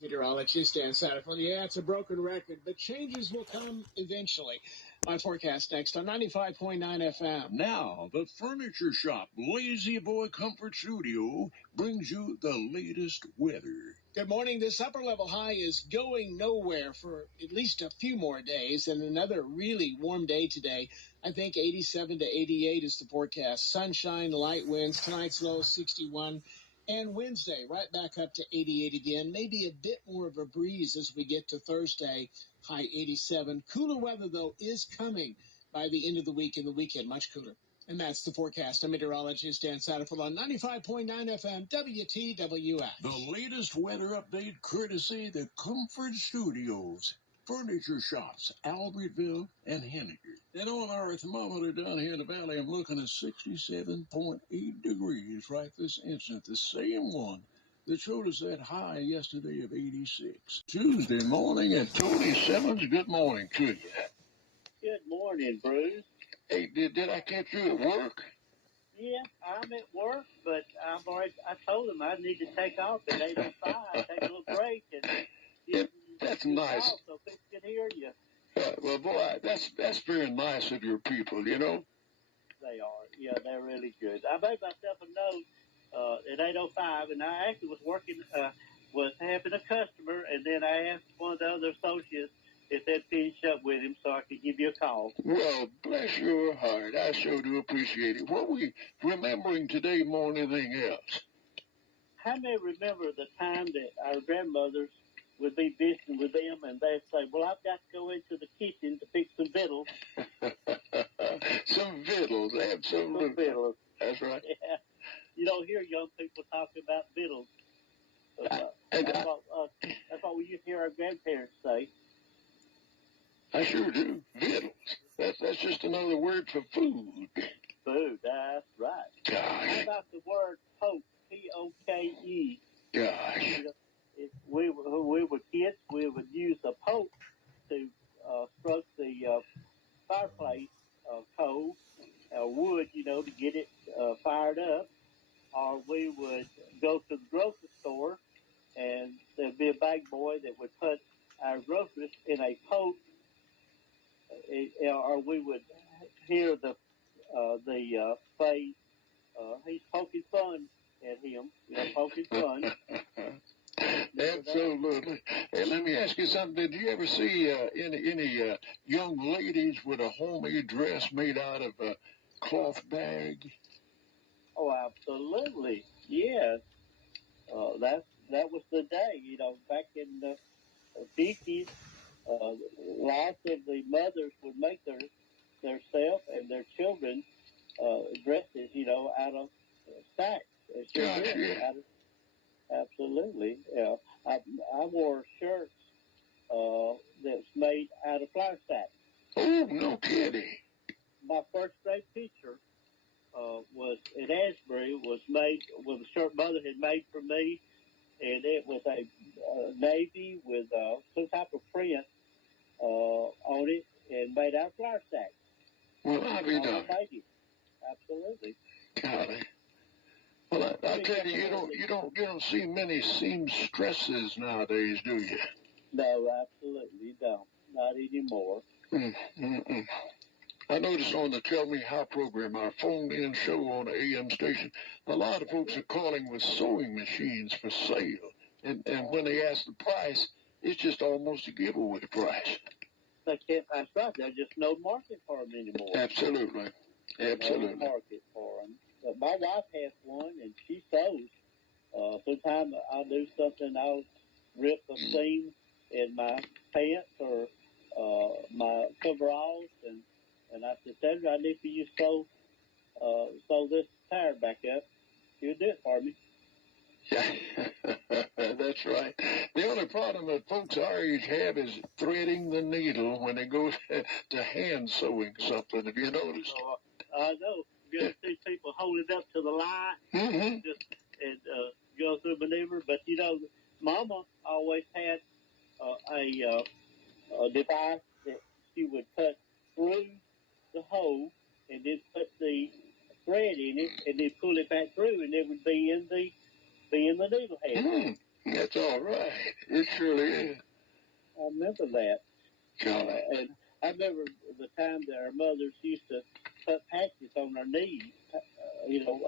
Meteorologist Dan Satterfield. Yeah, it's a broken record, but changes will come eventually. My forecast next on 95.9 FM. Now, the Furniture Shop Lazy Boy Comfort Studio brings you the latest weather. Good morning. This upper level high is going nowhere for at least a few more days, and another really warm day today. I think 87 to 88 is the forecast. Sunshine, light winds. Tonight's low 61. And Wednesday, right back up to 88 again. Maybe a bit more of a breeze as we get to Thursday, high 87. Cooler weather, though, is coming by the end of the week and the weekend, much cooler. And that's the forecast. I'm meteorologist Dan Satterfield on 95.9 FM WTWX. The latest weather update courtesy the Comfort Studios. Furniture Shops, Albertville and Henniker. And on our thermometer down here in the valley, I'm looking at 67.8 degrees right this instant. The same one that showed us that high yesterday of 86. Tuesday morning at Tony Simmons. Good morning to you. Good morning, Bruce. Hey, did I catch you at work? Yeah, I'm at work, but I told him I need to take off at 8:05, take a little break, and that's nice. Off so people can hear you. Well, boy, that's very nice of your people, you know. They are. Yeah, they're really good. I made myself a note at 8:05, and I actually was working, was having a customer, and then I asked one of the other associates if they'd finish up with him so I could give you a call. Well, bless your heart. I sure do appreciate it. What are we remembering today more than anything else? How many remember the time that our grandmothers would be visiting with them, and they'd say, well, I've got to go into the kitchen to fix some victuals. Some victuals, absolutely. Some victuals. That's right. Yeah. You don't hear young people talking about victuals. That's what we used to hear our grandparents say. I sure do. Victuals. That's just another word for food. Food, that's right. Gosh. How about the word poke, P-O-K-E? Gosh. You know, if we were kids, we would use a poke to stroke the fireplace coal or wood, to get it fired up. Or we would go to the grocery store, and there'd be a bag boy that would put our groceries in a poke, or we would hear the phrase, he's poking fun at him, poking fun. Absolutely. Hey, let me ask you something. Did you ever see any young ladies with a homemade dress made out of a cloth bag? Oh, absolutely. Yes. That was the day, back in the 50s. Lots of the mothers would make their self and their children dresses, out of sacks. Gotcha. Absolutely. Yeah. I wore shirts that's made out of flour sacks. Oh, no kidding. My first grade picture was at Asbury, was made with a shirt mother had made for me, and it was a navy with some type of print on it and made out of flour sacks. Well, I'll be done. Absolutely. Golly. Well, I tell you, you don't see many seamstresses nowadays, do you? No, absolutely don't. Not anymore. I noticed on the Tell Me How program, our phoned-in show on the AM station, a lot of folks are calling with sewing machines for sale. And when they ask the price, it's just almost a giveaway price. That's right. There's just no market for them anymore. Absolutely. No market for them. But my wife has one, and she sews. Sometimes I'll do something, I'll rip a seam in my pants or my coveralls, and I said, Sandra, I need for you to sew this tire back up. You'll do it for me. That's right. The only problem that folks our age have is threading the needle when they go to hand sewing something. Have you noticed? I know. You see people hold it up to the light and go through a maneuver. But, Mama always had a device that she would put through the hole and then put the thread in it and then pull it back through, and it would be in the needle head. That's all right. It surely is. I remember that. God. And I remember the time that our mothers used to put patches on our knees,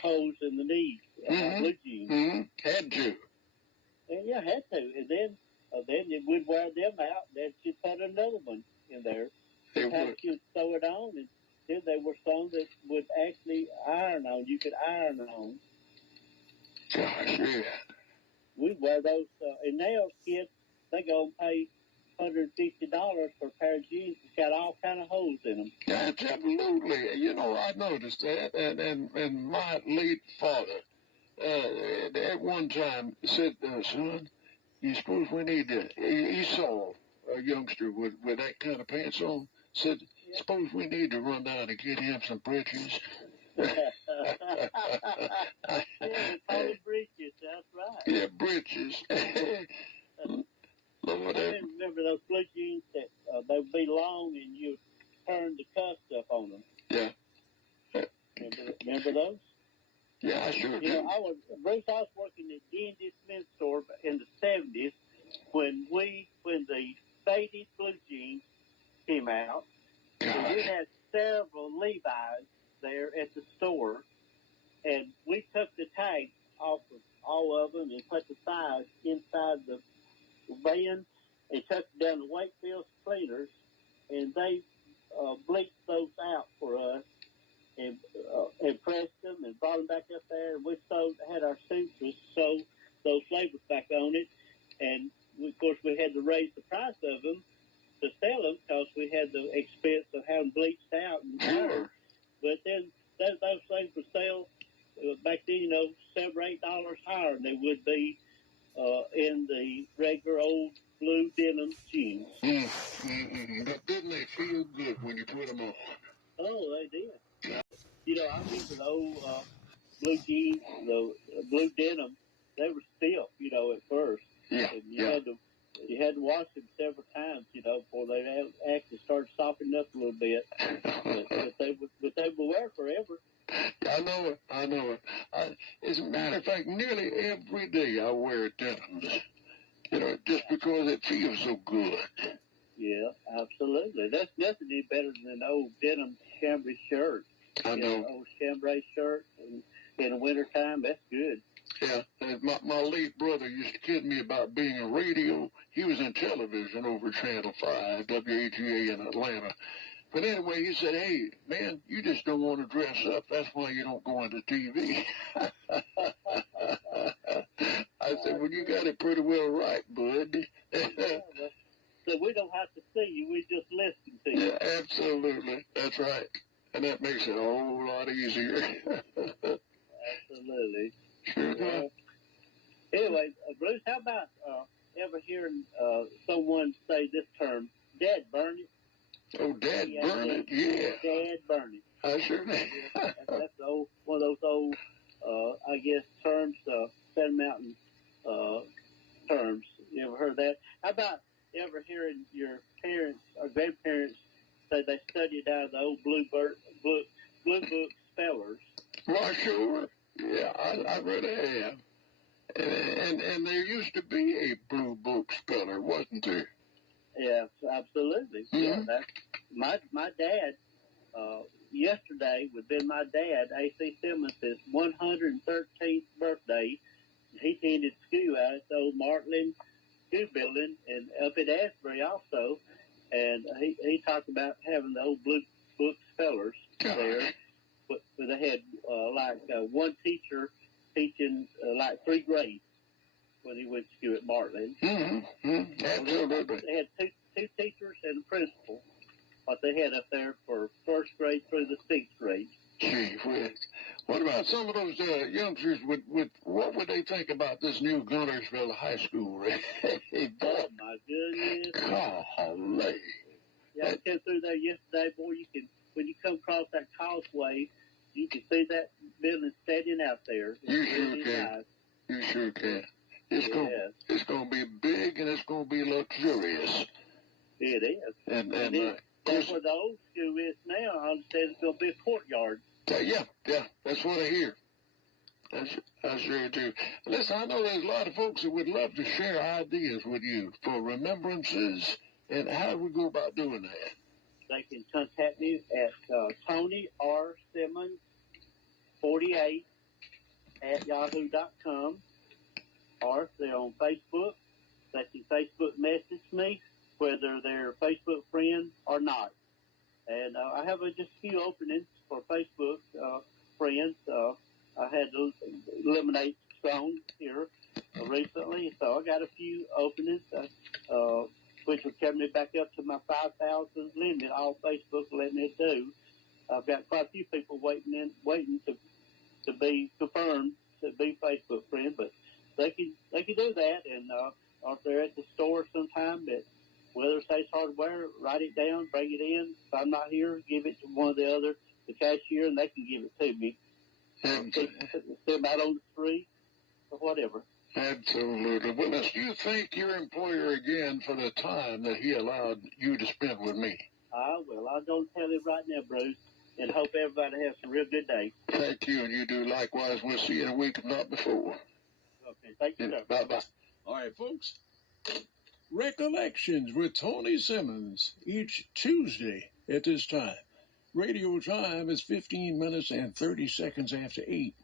holes in the knees, blue jeans. Mm-hmm. Had to. And yeah, had to. And then we'd wear them out. Then she'd put another one in there. Sometimes she would throw it on, and then there were some that would actually iron on. You could iron on. Gosh, yeah. We'd wear those. And now kids, they go and pay $150 for a pair of jeans that's got all kind of holes in them. That's absolutely. I noticed that, and my late father, at one time said, son, you suppose we need to, he saw a youngster with that kind of pants on, said, suppose we need to run down and get him some britches. Yeah, they call them britches, that's right. Yeah, britches. Lord, I remember those blue jeans that they would be long and you turn the cuffs up on them. Yeah. Remember those? Yeah, I sure do. Bruce, I was working at D&D Smith store in the 70s when the faded blue jeans came out. And we had several Levi's there at the store, and we took the tags off of all of them and put the size inside the van and took it down to Wakefield's cleaners, and they bleached those out for us and pressed them and brought them back up there, and we had our suits sew those labels back on it, and of course we had to raise the price of them to sell them because we had the expense of having bleached out and ironed. But then those things would sell back then, $7 or $8 higher than they would be in the regular old blue denim jeans. But didn't they feel good when you put them on? Oh, they did. I remember the old blue jeans, the blue denim. They were stiff, at first. Yeah. And you had to wash them several times, before they actually started softening up a little bit. but they would wear forever. I know it. As a matter of fact, nearly every day I wear denims. Just because it feels so good. Yeah, absolutely. That's nothing any better than an old denim chambray shirt. I know. Old chambray shirt in the wintertime, that's good. Yeah, my late brother used to kid me about being a radio. He was in television over Channel 5, WAGA in Atlanta. But anyway, he said, hey, man, you just don't want to dress up. That's why you don't go into TV. I said, well, you got it pretty well right, bud. So we don't have to see you. We just listen to you. Yeah, absolutely. That's right. And that makes it a whole lot easier. Absolutely. Sure. Anyway, Bruce, how about ever hearing someone say this term, Dad burn it? Oh, Dad burn it? Yeah. Dad burn it. I sure did. That's one of those old, I guess, terms, Sand Mountain terms. You ever heard that? How about ever hearing your parents or grandparents say they studied out of the old blue book spellers? Well, sure. Yeah, I really have. And there used to be a blue book speller, wasn't there? Yeah, absolutely. Mm-hmm. Yeah, my dad, yesterday would have been my dad, A.C. Simmons' 113th birthday. He attended school out at the old Martland School Building and up at Asbury also. And he talked about having the old blue book spellers there. But they had one teacher teaching like 3 grades when he went to school at Martland. Mm-hmm. Absolutely. They had two teachers and a principal. What they had up there for 1st grade through the 6th grade. Gee whiz. What about some of those youngsters with what would they think about this new Guntersville High School? Oh my goodness. Golly. Yeah, I came through there yesterday, boy. When you come across that causeway, you can see that building standing out there. You sure can. Nice. You sure can. It's gonna be big and it's gonna be luxurious. It is. And that's where the old school is now. I understand it's gonna be a courtyard. Yeah, that's what I hear. I sure do. Listen, I know there's a lot of folks that would love to share ideas with you for remembrances, and how do we go about doing that? They can contact me at Tony R. Simmons 48 at yahoo.com, or if they're on Facebook, they can Facebook message me, whether they're a Facebook friend or not. And I have just a few openings for Facebook friends. I had to eliminate some here recently, so I got a few openings, which will carry me back up to my 5,000 limit. All Facebook let me do. I've got quite a few people waiting to be confirmed to be Facebook friends, but they can do that. And or if they're at the store sometime at Weather States Hardware, write it down, bring it in. If I'm not here, give it to one of the other, the cashier, and they can give it to me. Sit out on the street or whatever. Absolutely. Well, let's you thank your employer again for the time that he allowed you to spend with me. Well, I'm going to tell him right now, Bruce, and hope everybody has a real good day. Thank you, and you do likewise. We'll see you in a week, if not before. Okay, thank you, sir. Bye-bye. All right, folks. Recollections with Tony Simmons each Tuesday at this time. Radio time is 15 minutes and 30 seconds after 8.